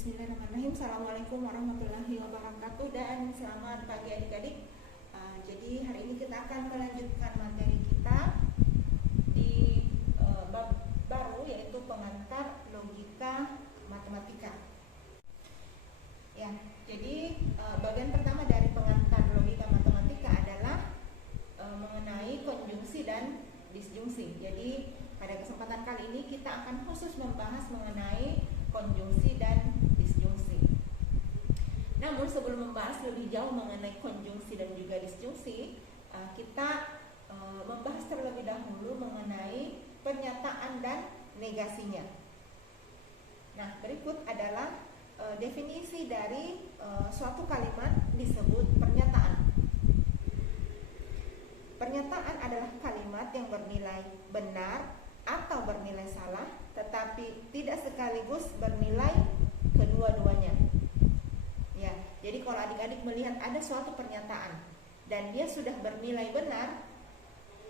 Bismillahirrahmanirrahim. Assalamualaikum warahmatullahi wabarakatuh dan selamat pagi adik-adik. Jadi hari ini kita akan melanjutkan materi kita di bab baru, yaitu pengantar logika matematika. Ya, jadi bagian pertama dari pengantar logika matematika adalah mengenai konjungsi dan disjungsi. Jadi pada kesempatan kali ini kita akan khusus membahas mengenai konjungsi dan disjungsi. Namun sebelum membahas lebih jauh mengenai konjungsi dan juga disjungsi, kita membahas terlebih dahulu mengenai pernyataan dan negasinya. Nah, berikut adalah definisi dari suatu kalimat disebut pernyataan. Pernyataan adalah kalimat yang bernilai benar atau bernilai salah, tetapi tidak sekaligus bernilai kedua-duanya. Ya, jadi kalau adik-adik melihat ada suatu pernyataan dan dia sudah bernilai benar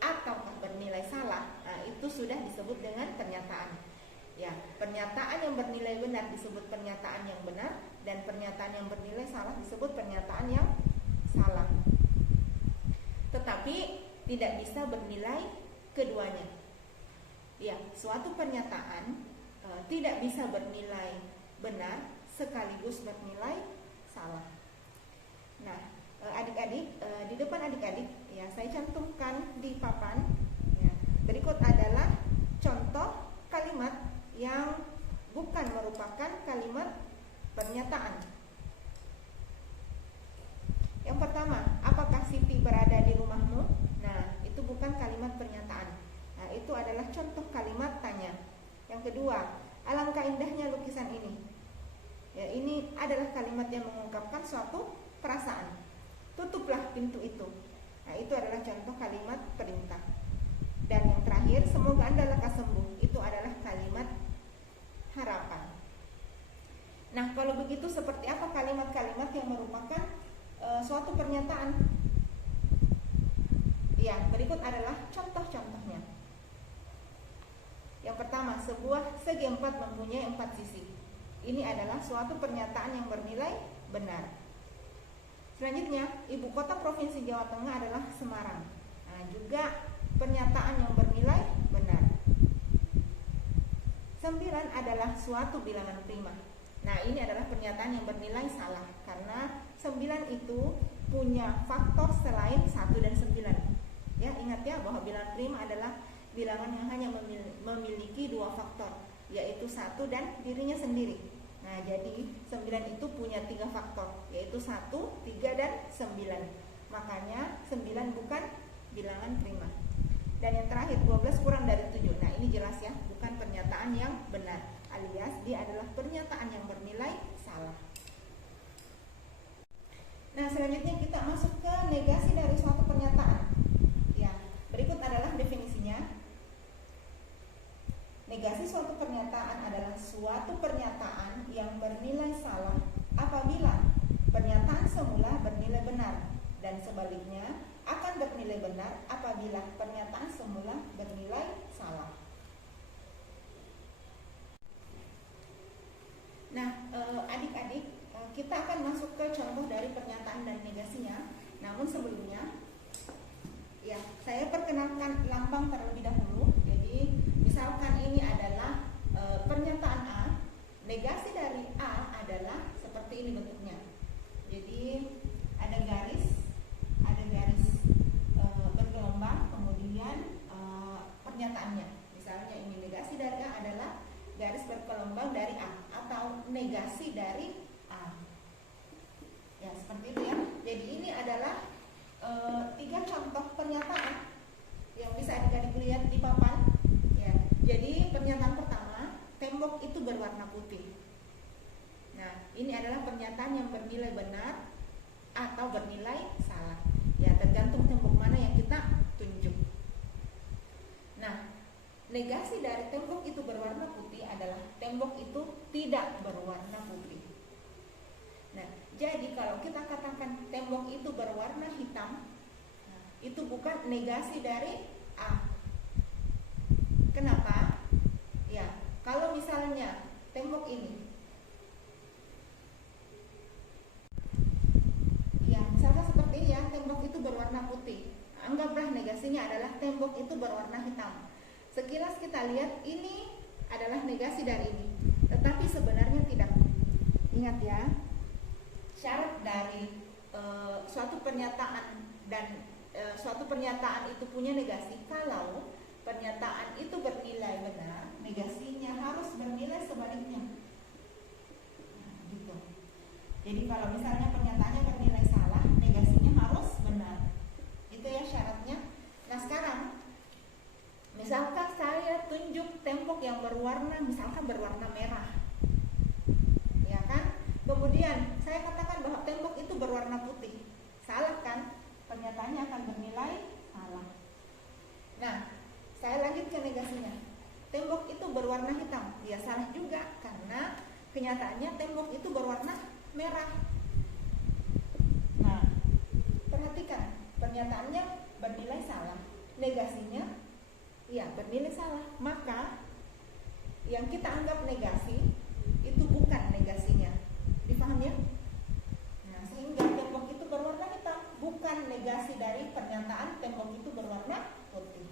ataukah bernilai salah, nah itu sudah disebut dengan pernyataan. Ya, pernyataan yang bernilai benar disebut pernyataan yang benar, dan pernyataan yang bernilai salah disebut pernyataan yang salah. Tetapi tidak bisa bernilai keduanya. Ya, suatu pernyataan tidak bisa bernilai benar sekaligus bernilai salah. Nah, adik-adik, di depan adik-adik ya saya cantumkan di papan. Ya, berikut adalah contoh kalimat yang bukan merupakan kalimat pernyataan. Yang pertama, apakah Siti berada di rumahmu? Nah, itu bukan kalimat pernyataan. Nah, itu adalah contoh kalimat tanya. Yang kedua, alangkah indahnya lukisan ini. Ya, ini adalah kalimat yang mengungkapkan suatu perasaan. Tutuplah pintu itu. Nah, itu adalah contoh kalimat perintah. Dan yang terakhir, semoga Anda lekas sembuh. Itu adalah kalimat harapan. Nah, kalau begitu seperti apa kalimat-kalimat yang merupakan suatu pernyataan? Ya, berikut adalah contoh-contohnya. Yang pertama, sebuah segi empat mempunyai 4 sisi. Ini adalah suatu pernyataan yang bernilai benar. Selanjutnya, ibu kota provinsi Jawa Tengah adalah Semarang. Nah, juga pernyataan yang bernilai benar. 9 adalah suatu bilangan prima. Nah, ini adalah pernyataan yang bernilai salah, karena 9 itu punya faktor selain 1 dan 9. Ya, ingat ya bahwa bilangan prima adalah bilangan yang hanya memiliki 2 faktor, yaitu 1 dan dirinya sendiri. Nah, jadi 9 itu punya 3 faktor, yaitu 1, 3, dan 9. Makanya 9 bukan bilangan prima. Dan yang terakhir, 12 kurang dari 7. Nah, ini jelas ya, bukan pernyataan yang benar, alias dia adalah pernyataan yang bernilai salah. Nah, selanjutnya kita masuk ke negasi dari suatu pernyataan. Ya, berikut adalah definisinya. Negasi suatu pernyataan adalah suatu pernyataan yang bernilai salah apabila pernyataan semula bernilai benar, dan sebaliknya akan bernilai benar apabila pernyataan semula bernilai salah. Nah, adik-adik, kita akan masuk ke contoh dari pernyataan dan negasinya. Namun sebelumnya, ya, saya perkenalkan lambang terlebih dahulu. Jadi misalkan ini adalah pernyataan A, negasi dari A adalah seperti ini bentuknya. Jadi ada garis bergelombang, kemudian pernyataannya. Misalnya ini negasi dari A adalah garis bergelombang dari A, atau negasi dari A. Ya, seperti itu ya. Jadi ini adalah 3 contoh pernyataan yang bisa adik-adik lihat di papan. Ya, jadi pernyataan pertama, tembok itu berwarna putih. Nah, ini adalah pernyataan yang bernilai benar atau bernilai salah. Ya, tergantung tembok mana yang kita tunjuk. Nah, negasi dari tembok itu berwarna putih adalah tembok itu tidak berwarna putih. Nah, jadi kalau kita katakan tembok itu berwarna hitam, nah, itu bukan negasi dari A. Kenapa? Ya, kalau misalnya tembok ini negasinya adalah tembok itu berwarna hitam. Sekilas kita lihat ini adalah negasi dari ini, tetapi sebenarnya tidak. Ingat ya, syarat dari suatu pernyataan dan suatu pernyataan itu punya negasi kalau pernyataan itu bernilai benar, negasinya harus bernilai sebaliknya. Nah, gitu. Jadi kalau misalnya pernyataannya bernilai salah, negasinya harus benar. Itu ya syaratnya. Nah sekarang, misalkan saya tunjuk tembok yang berwarna, misalkan berwarna merah, ya kan? Kemudian saya katakan bahwa tembok itu berwarna putih, salah kan? Pernyataannya akan bernilai salah. Nah, saya lanjut ke negasinya. Tembok itu berwarna hitam, ya salah juga karena kenyataannya tembok itu berwarna merah. Nah, perhatikan, pernyataannya bernilai salah, negasinya ya bernilai salah. Maka yang kita anggap negasi itu bukan negasinya. Dipaham ya? Nah, sehingga tembok itu berwarna hitam bukan negasi dari pernyataan tembok itu berwarna putih.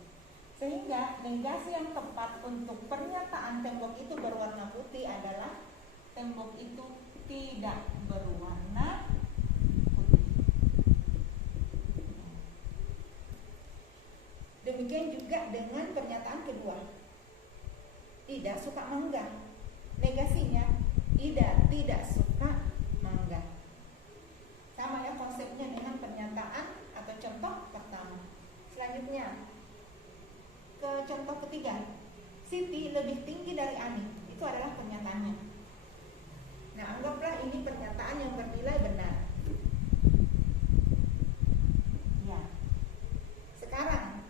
Sehingga negasi yang tepat untuk pernyataan tembok itu berwarna putih adalah tembok itu tidak berwarna putih. Demikian juga dengan pernyataan kedua, tidak suka mangga. Negasinya Ida tidak suka mangga. Sama ya konsepnya dengan pernyataan atau contoh pertama. Selanjutnya ke contoh ketiga, Siti lebih tinggi dari Ani. Itu adalah pernyataannya. Nah, anggaplah ini pernyataan yang bernilai benar. Ya. Sekarang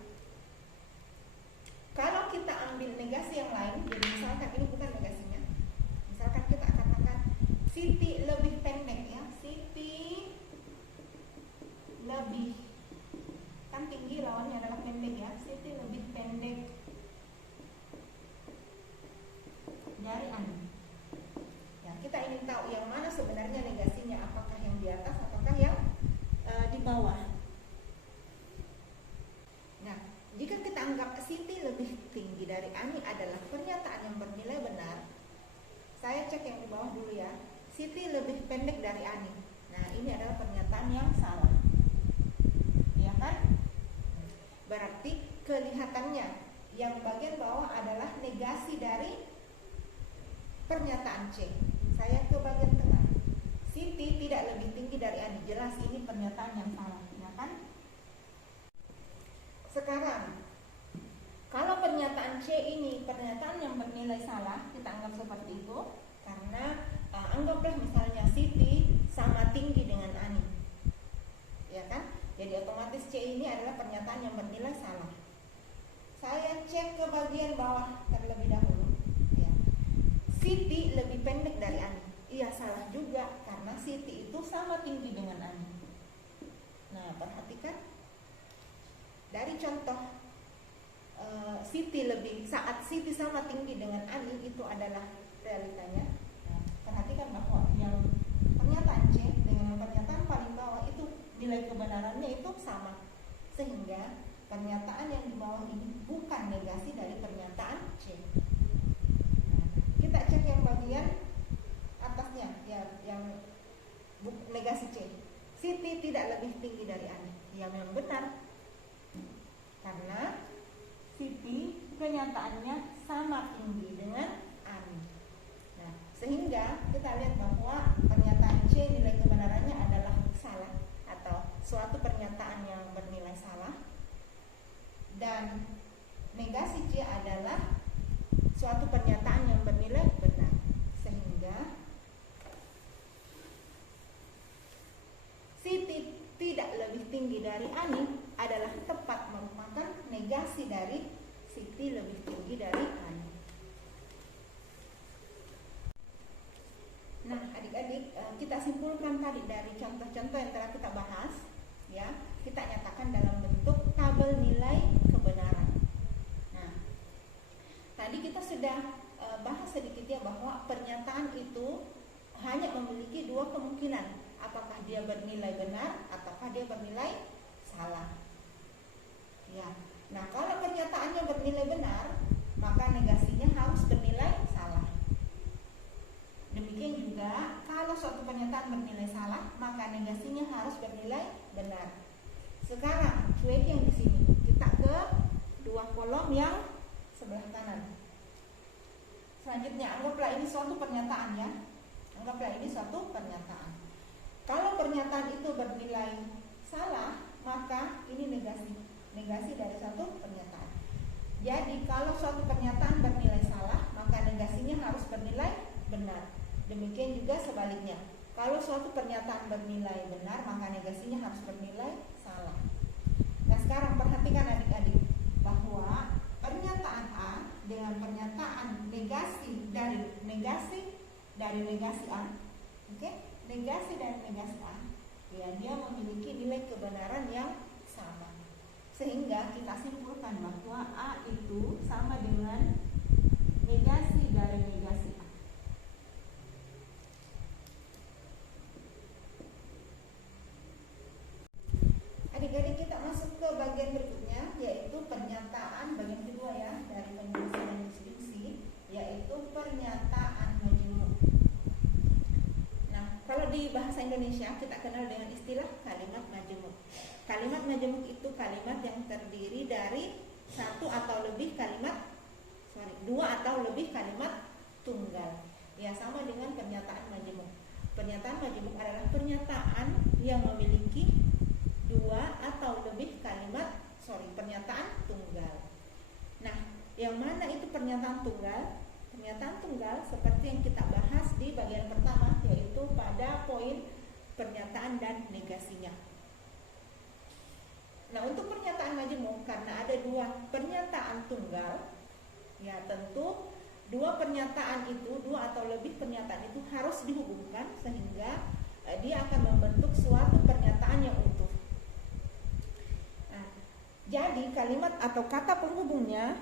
kalau kita ambil negasi yang lain, jadi misalkan ini bukan negasinya. Misalkan kita katakan Siti lebih pendek ya. Siti lebih, kan tinggi lawannya adalah pendek ya. Siti lebih pendek dari Ani. Ya, kita ingin tahu yang mana sebenarnya negasinya, apakah yang di atas ataukah yang di bawah. Nah, jika kita anggap Siti lebih tinggi dari Ani adalah pernyataan yang bernilai benar, saya cek yang di bawah dulu ya. Siti lebih pendek dari Ani. Nah, ini adalah pernyataan yang salah. Ya kan? Berarti kelihatannya yang bagian bawah adalah negasi dari pernyataan C. Saya ke bagian tengah. Siti tidak lebih tinggi dari Ani. Jelas ini pernyataan yang salah, ya kan? Sekarang, kalau pernyataan C ini pernyataan yang bernilai salah, kita anggap seperti itu. Karena anggaplah misalnya Siti sama tinggi dengan Ani, ya kan? Jadi otomatis C ini adalah pernyataan yang bernilai salah. Saya cek ke bagian bawah terlebih dahulu ya. Siti lebih pendek dari Ani. Iya, salah juga karena Siti itu sama tinggi dengan Ani. Nah, perhatikan dari contoh saat Siti sama tinggi dengan Ani itu adalah realitanya. Nah, perhatikan bahwa yang pernyataan C dengan yang pernyataan paling bawah itu nilai kebenarannya itu sama, sehingga pernyataan yang di bawah ini bukan negasi dari pernyataan C. Nah, kita cek yang bagian atasnya ya, yang negasi C. Siti tidak lebih tinggi dari Ani. Yang benar karena Siti kenyataannya sama tinggi dengan Ani. Nah, sehingga kita lihat bahwa pernyataan C nilai kebenarannya adalah salah atau suatu pernyataan yang bernilai salah, dan negasi C adalah suatu pernyataan yang bernilai benar. Sehingga Siti tidak lebih tinggi dari Ani adalah tepat merupakan negasi dari Siti lebih tinggi dari Ani. Nah, adik-adik, kita simpulkan tadi dari contoh-contoh yang telah kita bahas, ya, kita nyatakan dalam bentuk tabel nilai kebenaran. Nah, tadi kita sudah bahas sedikit ya bahwa pernyataan itu hanya memiliki dua kemungkinan. Apakah dia bernilai benar ataukah dia bernilai salah. Ya. Nah, kalau pernyataannya bernilai benar, maka negasinya harus bernilai salah. Demikian juga kalau suatu pernyataan bernilai salah, maka negasinya harus bernilai benar. Sekarang cuek yang di sini, kita ke dua kolom yang sebelah kanan. Selanjutnya, anggaplah ini suatu pernyataan ya. Anggaplah ini suatu pernyataan. Kalau pernyataan itu bernilai salah, maka ini negasi. Negasi dari suatu pernyataan. Jadi kalau suatu pernyataan bernilai salah, maka negasinya harus bernilai benar. Demikian juga sebaliknya. Kalau suatu pernyataan bernilai benar, maka negasinya harus bernilai salah. Nah, sekarang perhatikan adik-adik bahwa pernyataan A dengan pernyataan negasi dari negasi A, oke? Negasi dari negasi A, ya, dia memiliki nilai kebenaran yang sama. Sehingga kita simpulkan bahwa A itu sama dengan negasi dari negasi A. Adik-adik, kita masuk ke bagian berikutnya, yaitu pernyataan bagian kedua ya dari penjelasan dan diskusi, yaitu pernyataan majemuk. Nah, kalau di bahasa Indonesia kita kenal dengan istilah kalimat majemuk. Kalimat majemuk itu kalimat yang terdiri dari dua atau lebih kalimat tunggal. Ya, sama dengan pernyataan majemuk. Pernyataan majemuk adalah pernyataan yang memiliki dua atau lebih pernyataan tunggal. Nah, yang mana itu pernyataan tunggal? Pernyataan tunggal seperti yang kita bahas di bagian pertama, yaitu pada poin pernyataan dan negasinya. Nah, untuk pernyataan majemuk, karena ada dua pernyataan tunggal, ya tentu dua atau lebih pernyataan itu harus dihubungkan sehingga dia akan membentuk suatu pernyataan yang utuh. Jadi kalimat atau kata penghubungnya,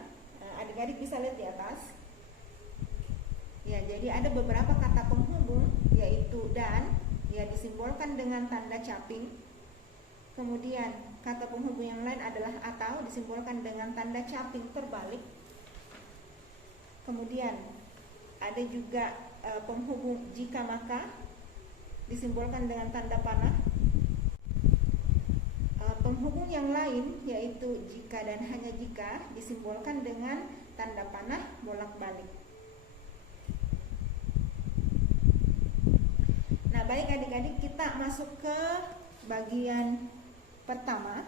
adik-adik bisa lihat di atas. Ya, jadi ada beberapa kata penghubung, yaitu dan, ya disimbolkan dengan tanda caping. Kemudian kata penghubung yang lain adalah atau, disimbolkan dengan tanda caping terbalik. Kemudian ada juga penghubung jika maka, disimbolkan dengan tanda panah. Penghubung yang lain yaitu jika dan hanya jika, disimbolkan dengan tanda panah bolak-balik. Nah, baik adik-adik, kita masuk ke bagian pertama,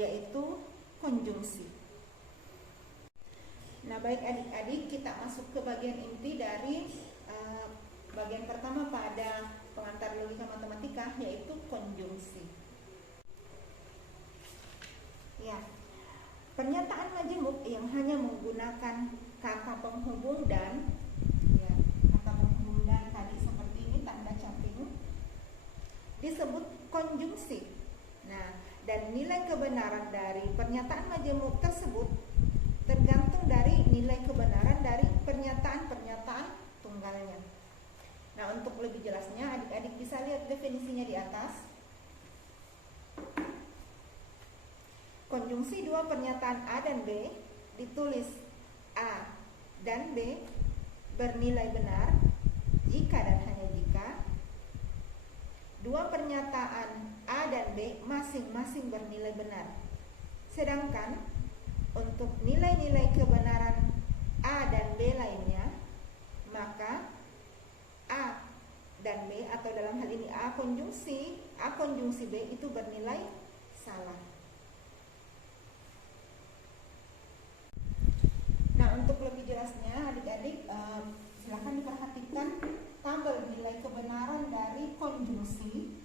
yaitu konjungsi. Nah, baik adik-adik, kita masuk ke bagian inti dari bagian pertama pada pengantar logika matematika, yaitu konjungsi. Ya, pernyataan majemuk yang hanya menggunakan kata penghubung dan, ya, kata penghubung dan tadi seperti ini tanda caping, disebut konjungsi. Nah, dan nilai kebenaran dari pernyataan majemuk tersebut tergantung dari nilai kebenaran dari pernyataan-pernyataan tunggalnya. Nah, untuk lebih jelasnya adik-adik bisa lihat definisinya di atas. Konjungsi dua pernyataan A dan B ditulis A dan B bernilai benar jika dan hanya jika dua pernyataan A dan B masing-masing bernilai benar. Sedangkan untuk nilai-nilai kebenaran A dan B lainnya, maka A dan B atau dalam hal ini A konjungsi B itu bernilai salah. Nah, untuk lebih jelasnya adik-adik silakan diperhatikan tabel nilai kebenaran dari konjungsi.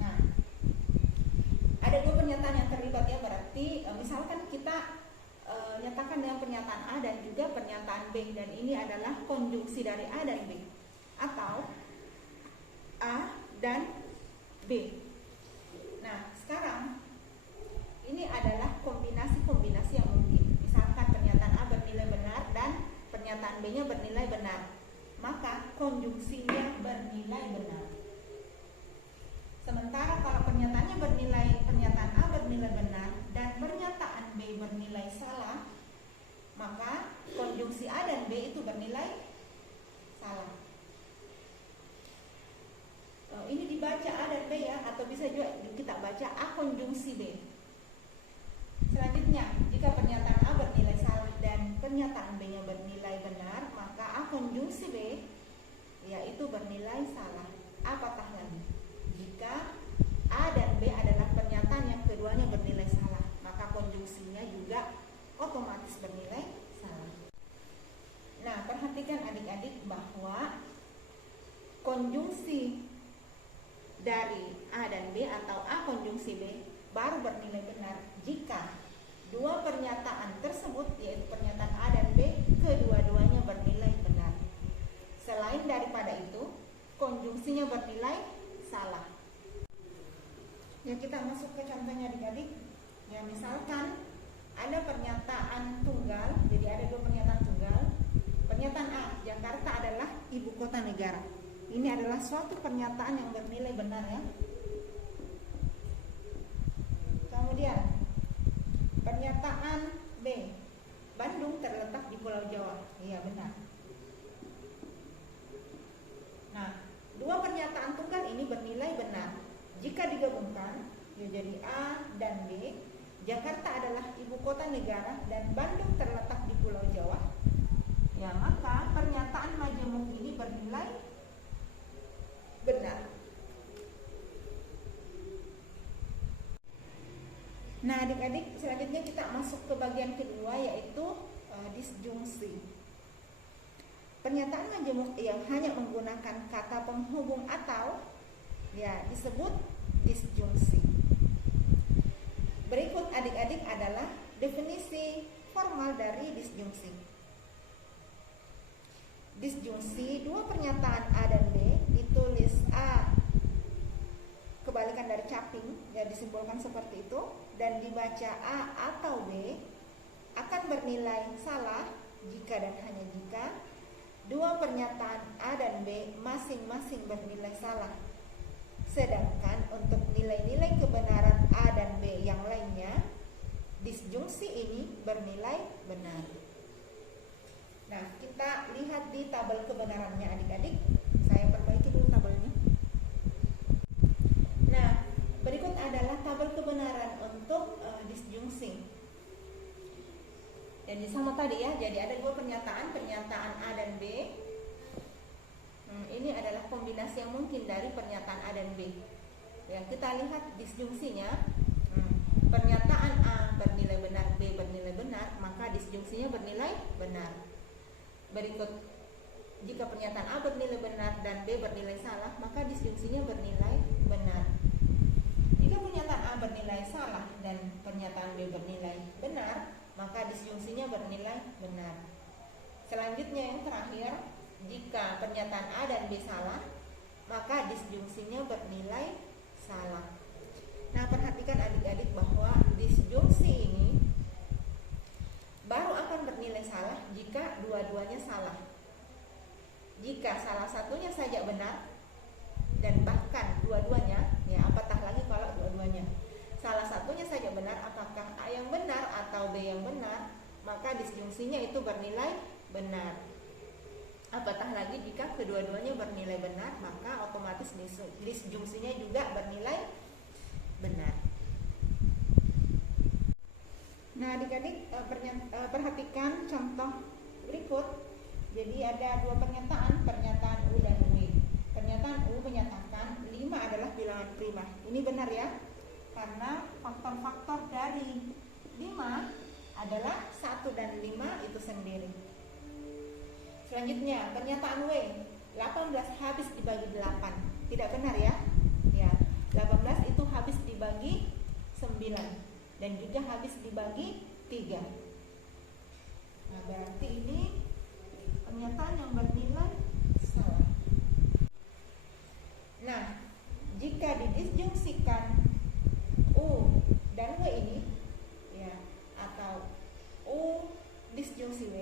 Nah, ada dua pernyataan yang terlibat ya, berarti misalkan kita nyatakan dengan pernyataan A dan juga pernyataan B, dan ini adalah konjungsi dari A dan B, atau A dan B. Nah, sekarang ini adalah kombinasi-kombinasi yang mungkin. Misalkan pernyataan A bernilai benar dan pernyataan B-nya bernilai benar, maka konjungsinya bernilai benar. Sementara kalau pernyataan A bernilai benar dan bernilai salah, maka konjungsi A dan B itu bernilai salah. Ini dibaca A dan B ya, atau bisa juga kita baca A konjungsi B. Selanjutnya, jika pernyataan A bernilai salah dan pernyataan B-nya bernilai benar, maka A konjungsi B yaitu bernilai salah. Apatah lagi, jika A dan B adalah pernyataan yang keduanya bernilai salah, maka konjungsinya juga otomatis bernilai salah. Nah, perhatikan adik-adik bahwa konjungsi dari A dan B atau A konjungsi B baru bernilai benar jika dua pernyataan tersebut, yaitu pernyataan A dan B, kedua-duanya bernilai benar. Selain daripada itu, konjungsinya bernilai salah. Ya, kita masuk ke contohnya adik-adik. Ya, misalkan ada pernyataan tunggal, jadi ada dua pernyataan tunggal. Pernyataan A, Jakarta adalah ibu kota negara. Ini adalah suatu pernyataan yang bernilai benar ya. Kemudian pernyataan B, Bandung terletak di Pulau Jawa. Iya, benar. Nah, dua pernyataan tunggal ini bernilai benar. Jika digabungkan, ya jadi A dan B, Jakarta adalah ibu kota negara dan Bandung terletak di Pulau Jawa. Ya, maka pernyataan majemuk ini bernilai benar. Nah, adik-adik, selanjutnya kita masuk ke bagian kedua, yaitu disjungsi. Pernyataan majemuk yang hanya menggunakan kata penghubung atau ya disebut disjungsi. Berikut adik-adik adalah definisi formal dari disjungsi. Disjungsi, dua pernyataan A dan B ditulis A kebalikan dari caping, ya disimpulkan seperti itu, dan dibaca A atau B akan bernilai salah jika dan hanya jika dua pernyataan A dan B masing-masing bernilai salah. Sedangkan untuk nilai-nilai kebenaran A dan B yang lainnya, disjungsi ini bernilai benar. Nah, kita lihat di tabel kebenarannya adik-adik. Saya perbaiki dulu tabelnya. Nah, berikut adalah tabel kebenaran untuk disjungsi. Jadi sama tadi ya, jadi ada dua pernyataan A dan B. Ini adalah kombinasi yang mungkin dari pernyataan A dan B. Ya, kita lihat disjungsinya. Pernyataan A bernilai benar, B bernilai benar, maka disjungsinya bernilai benar. Berikut, jika pernyataan A bernilai benar dan B bernilai salah, maka disjungsinya bernilai benar. Jika pernyataan A bernilai salah dan pernyataan B bernilai benar, maka disjungsinya bernilai benar. Selanjutnya yang terakhir, jika pernyataan A dan B salah, maka disjungsinya bernilai salah. Nah, perhatikan adik-adik bahwa disjungsi ini baru akan bernilai salah jika dua-duanya salah. Jika salah satunya saja benar dan bahkan dua-duanya, ya apatah lagi kalau dua-duanya, salah satunya saja benar, apakah A yang benar atau B yang benar, maka disjungsinya itu bernilai benar. Apatah lagi jika kedua-duanya bernilai benar, maka otomatis disjungsinya juga bernilai benar. Nah, adik-adik perhatikan contoh berikut. Jadi ada dua pernyataan U dan W. Pernyataan U menyatakan 5 adalah bilangan prima. Ini benar ya, karena faktor-faktor dari 5 adalah 1 dan 5 itu sendiri. Selanjutnya, pernyataan W, 18 habis dibagi 8. Tidak benar ya? Ya, 18 itu habis dibagi 9 dan juga habis dibagi 3. Nah, berarti ini pernyataan yang bernilai salah. Nah, jika didisjungsikan U dan W ini, ya, atau U disjungsi W,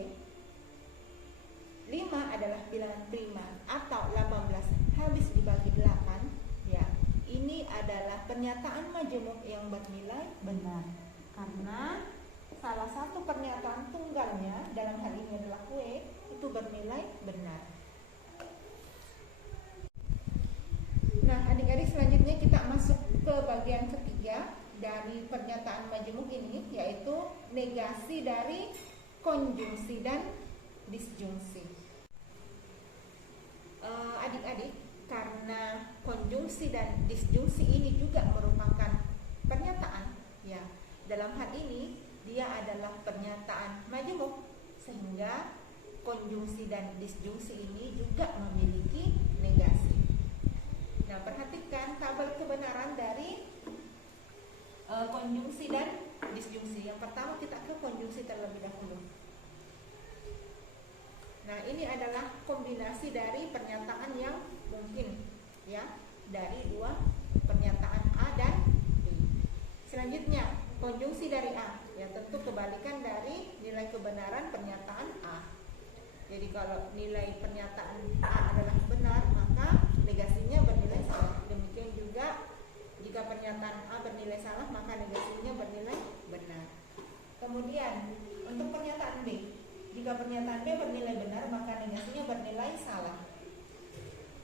5 adalah bilangan prima atau 18 habis dibagi 8, ya. Ini adalah pernyataan majemuk yang bernilai benar karena salah satu pernyataan tunggalnya, dalam hal ini adalah kue, itu bernilai benar. Nah, adik-adik, selanjutnya kita masuk ke bagian ketiga dari pernyataan majemuk ini, yaitu negasi dari konjungsi dan disjungsi. Adik-adik, karena konjungsi dan disjungsi ini juga merupakan pernyataan, ya, dalam hal ini dia adalah pernyataan majemuk, sehingga konjungsi dan disjungsi ini juga memiliki negasi. Nah, perhatikan tabel kebenaran dari konjungsi dan disjungsi. Yang pertama kita ke konjungsi terlebih dahulu. Nah, ini adalah kombinasi dari pernyataan yang mungkin, ya, dari dua pernyataan A dan B. Selanjutnya, konjungsi dari A, ya, tentu kebalikan dari nilai kebenaran pernyataan A. Jadi kalau nilai pernyataan A adalah benar, maka negasinya bernilai salah. Demikian juga jika pernyataan A bernilai salah, maka negasinya bernilai benar. Kemudian untuk pernyataan B, jika pernyataan B bernilai benar, maka negasinya bernilai salah.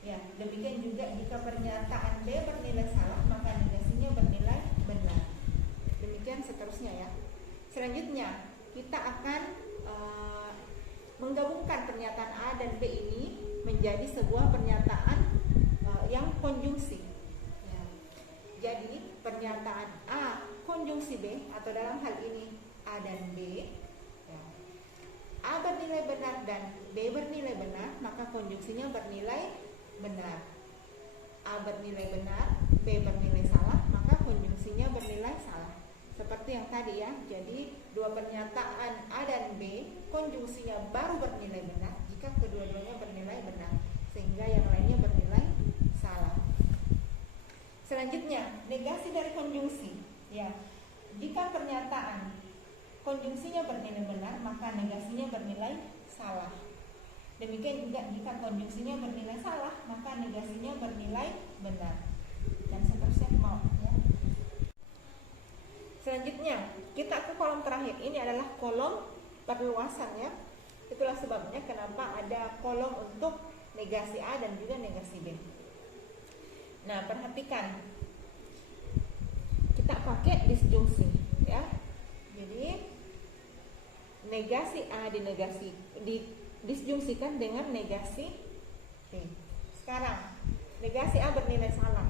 Ya, demikian juga jika pernyataan B bernilai salah, maka negasinya bernilai benar. Demikian seterusnya, ya. Selanjutnya kita akan menggabungkan pernyataan A dan B ini menjadi sebuah pernyataan yang konjungsi. Ya. Jadi pernyataan A konjungsi B, atau dalam hal ini A dan B, ya, A bernilai benar dan B bernilai benar, maka konjungsinya bernilai benar. A bernilai benar, B bernilai salah, maka konjungsinya bernilai salah. Seperti yang tadi, ya. Jadi dua pernyataan A dan B konjungsinya baru bernilai benar jika kedua-duanya bernilai benar, sehingga yang lainnya bernilai salah. Selanjutnya, negasi dari konjungsi, ya. Jika pernyataan konjungsinya bernilai benar, maka negasinya bernilai salah. Demikian juga jika konjungsinya bernilai salah, maka negasinya bernilai benar. Dan seterusnya mau, ya. Selanjutnya, kita ke kolom terakhir. Ini adalah kolom perluasan, ya. Itulah sebabnya kenapa ada kolom untuk negasi A dan juga negasi B. Nah, perhatikan. Kita pakai disjungsi, ya. Jadi negasi A disjungsikan dengan negasi B. Sekarang, negasi A bernilai salah,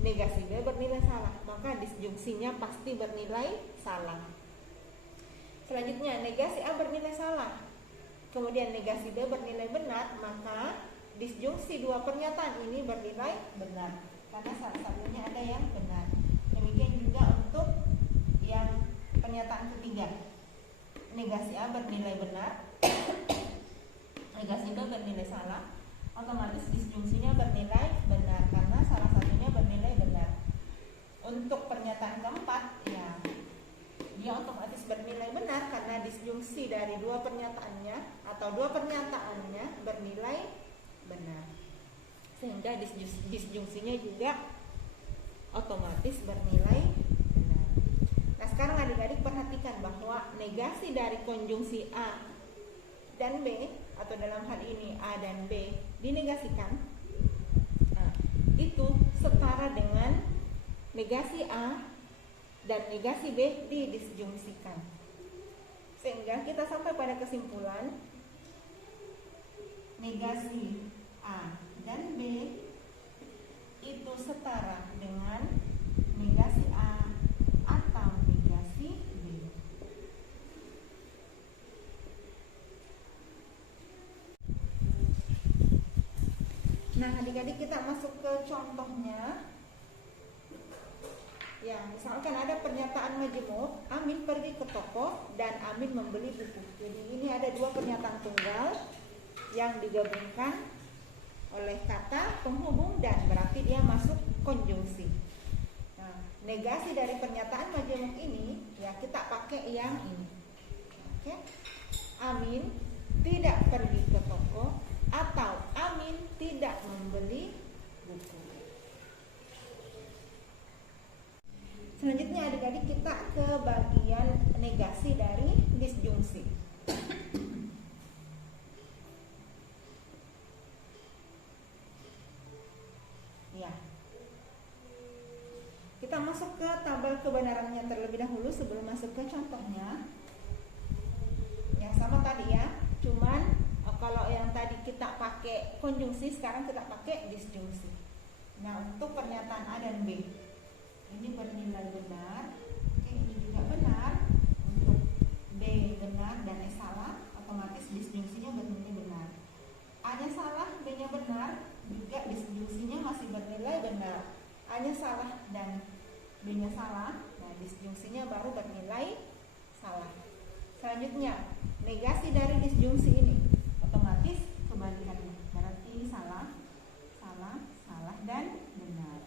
negasi B bernilai salah, maka disjungsinya pasti bernilai salah. Selanjutnya, negasi A bernilai salah, kemudian negasi B bernilai benar, maka disjungsi dua pernyataan ini bernilai benar, karena salah satunya ada yang benar. Demikian juga untuk yang pernyataan ketiga, negasi A bernilai benar, negasi B bernilai salah, otomatis disjungsinya bernilai benar karena salah satunya bernilai benar. Untuk pernyataan keempat, ya, dia otomatis bernilai benar karena disjungsi dari dua pernyataannya atau dua pernyataannya bernilai benar, sehingga disjungsinya juga otomatis bernilai benar. Nah, sekarang adik-adik perhatikan bahwa negasi dari konjungsi A dan B, atau dalam hal ini A dan B dinegasikan, nah, itu setara dengan negasi A dan negasi B didisjungsikan, sehingga kita sampai pada kesimpulan negasi A dan B itu setara dengan negasi A atau negasi B. Nah, adik-adik, kita masuk ke contohnya. Ya, misalkan ada pernyataan majemuk, Amin pergi ke toko dan Amin membeli buku. Jadi ini ada dua pernyataan tunggal yang digabungkan oleh kata penghubung dan berarti dia masuk konjungsi. Nah, negasi dari pernyataan majemuk ini, ya, kita pakai yang ini. Oke. Amin tidak pergi ke toko atau Amin tidak membeli buku. Selanjutnya adik-adik kita ke bagian negasi dari disjungsi. Ya. Kita masuk ke tabel kebenarannya terlebih dahulu sebelum masuk ke contohnya. Ya, sama tadi ya. Cuman kalau yang tadi kita pakai konjungsi, sekarang kita pakai disjungsi. Nah, untuk pernyataan A dan B, ini bernilai benar. Oke, ini juga benar. Untuk B benar dan E salah, otomatis disjungsinya bernilai benar. A-nya salah, B-nya benar, juga disjungsinya masih bernilai benar. A-nya salah dan B-nya salah, nah disjungsinya baru bernilai salah. Selanjutnya, negasi dari disjungsi ini otomatis kebalikannya, berarti salah, salah, salah, dan benar.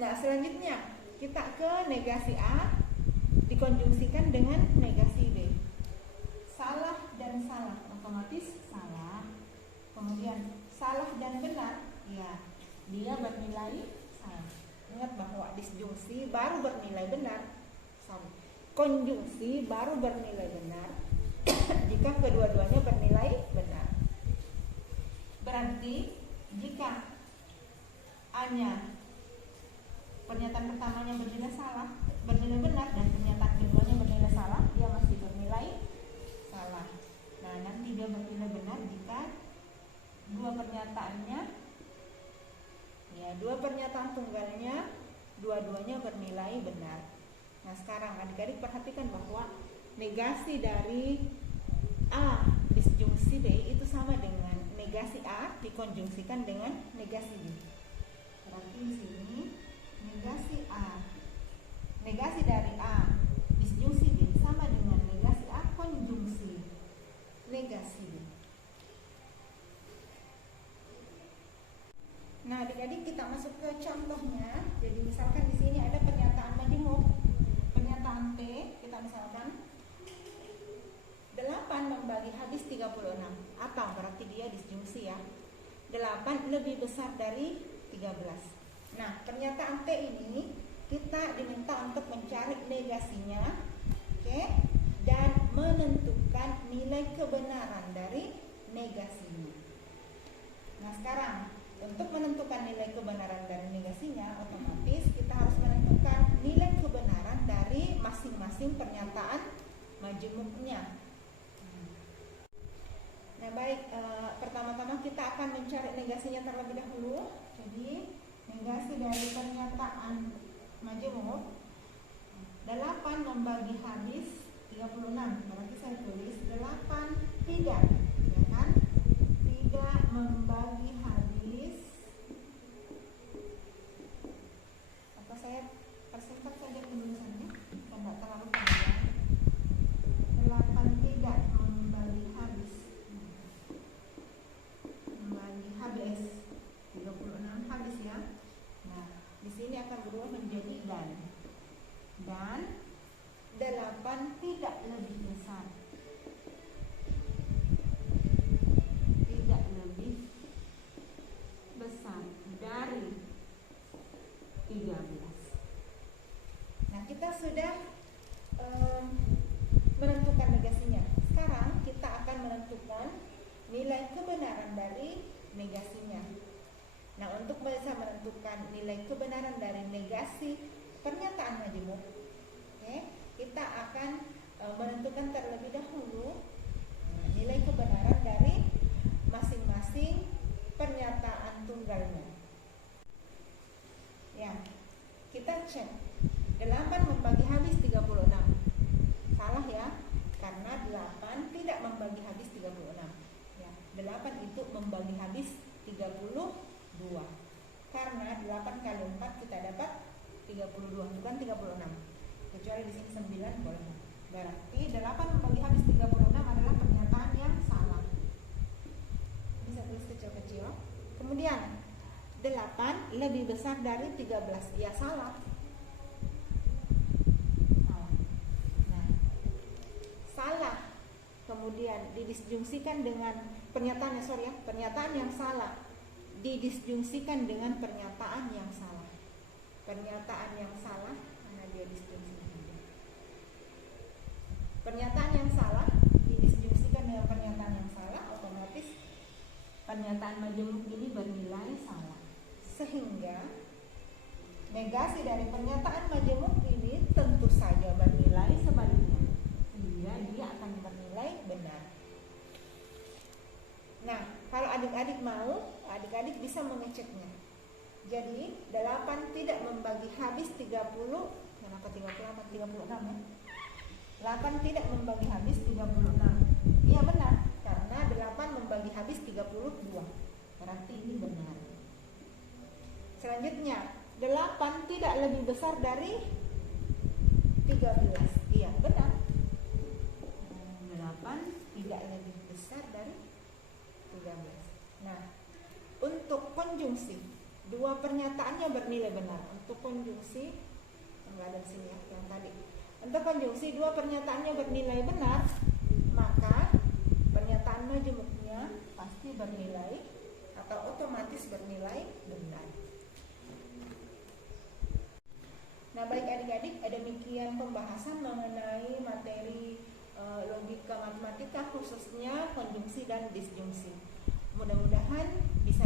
Nah, selanjutnya kita ke negasi A dikonjungsikan dengan negasi B. Salah dan salah, otomatis salah. Kemudian salah dan benar, ya dia bernilai salah. Ingat bahwa disjungsi baru bernilai benar, konjungsi baru bernilai benar jika kedua-duanya bernilai benar. Berarti jika A-nya pernyataan pertamanya bernilai salah, bernilai benar, dan pernyataan keduanya bernilai salah, dia masih bernilai salah. Nah, nanti dia bernilai benar jika dua pernyataan tunggalnya dua-duanya bernilai benar. Nah, sekarang adik-adik perhatikan bahwa negasi dari A disjungsi B itu sama dengan negasi A dikonjungsikan dengan negasi B. Berarti di sini negasi A, negasi dari A disjungsi B sama dengan negasi A konjungsi negasi B. Nah, adik-adik kita masuk ke contohnya. Jadi misalkan di sini ada pernyataan majemuk. Pernyataan P, kita misalkan 8 membagi habis 36. Apa? Berarti dia disjungsi ya. 8 lebih besar dari 13. Nah, pernyataan P ini kita diminta untuk mencari negasinya, oke? Dan menentukan nilai kebenaran dari negasinya. Nah, sekarang untuk menentukan nilai kebenaran dari negasinya, otomatis kita harus menentukan nilai kebenaran dari masing-masing pernyataan majemuknya. Nah, baik, pertama-tama kita akan mencari negasinya terlebih dahulu. Jadi, negasi dari pernyataan majemuk 8 membagi habis 36. Berarti saya tulis 8 tidak, ya kan? Tidak membagi habis, atau saya persingkat saja penulisannya, tidak terlalu panjang. 8 tidak membagi habis 36 habis ya. Nah, di sini akan berubah menjadi dan 8 tidak lebih besar, tidak lebih besar dari 13. Nah, kita sudah menentukan negasinya. Sekarang kita akan menentukan nilai kebenaran dari negasinya. Nah, untuk bisa menentukan nilai kebenaran dari negasi pernyataan majemuk, oke, kita akan menentukan terlebih dahulu nilai kebenaran dari masing-masing pernyataan tunggalnya. Ya, kita cek 8 membagi habis 36. Salah ya, karena 8 tidak membagi habis 36. Ya, 8 itu membagi habis 32. Karena 8 kali 4 kita dapat 32, bukan 36. Kecuali di sini 9 boleh. Berarti 8 membagi habis 36 adalah pernyataan yang salah. Bisa tulis kecil-kecil. Kemudian 8 lebih besar dari 13. Ya, salah. Nah, salah. Kemudian didisjungsikan dengan pernyataan yang salah didisjungsikan dengan pernyataan yang salah. Pernyataan yang salah dia disjungsikan. Pernyataan yang salah didisjungsikan dengan pernyataan yang salah, otomatis pernyataan majemuk ini bernilai salah. Sehingga negasi dari pernyataan majemuk ini tentu saja bernilai sebaliknya. Dia akan bernilai benar. Nah, kalau adik-adik mau, adik-adik bisa mengeceknya. Jadi 8 tidak membagi habis 30. Kenapa 36 ya? 8 tidak membagi habis 36. Iya benar, karena 8 membagi habis 32. Berarti ini benar. Selanjutnya, 8 tidak lebih besar dari 13. Iya benar. 8 tidak lebih besar dari 13. Nah, untuk konjungsi, dua pernyataannya bernilai benar. Untuk konjungsi, enggak ada di sini ya, yang tadi. Untuk konjungsi, dua pernyataannya bernilai benar, maka pernyataan majemuknya pasti bernilai atau otomatis bernilai benar. Nah, baik adik-adik, demikian pembahasan mengenai materi logika matematika, khususnya konjungsi dan disjungsi. Mudah-mudahan bisa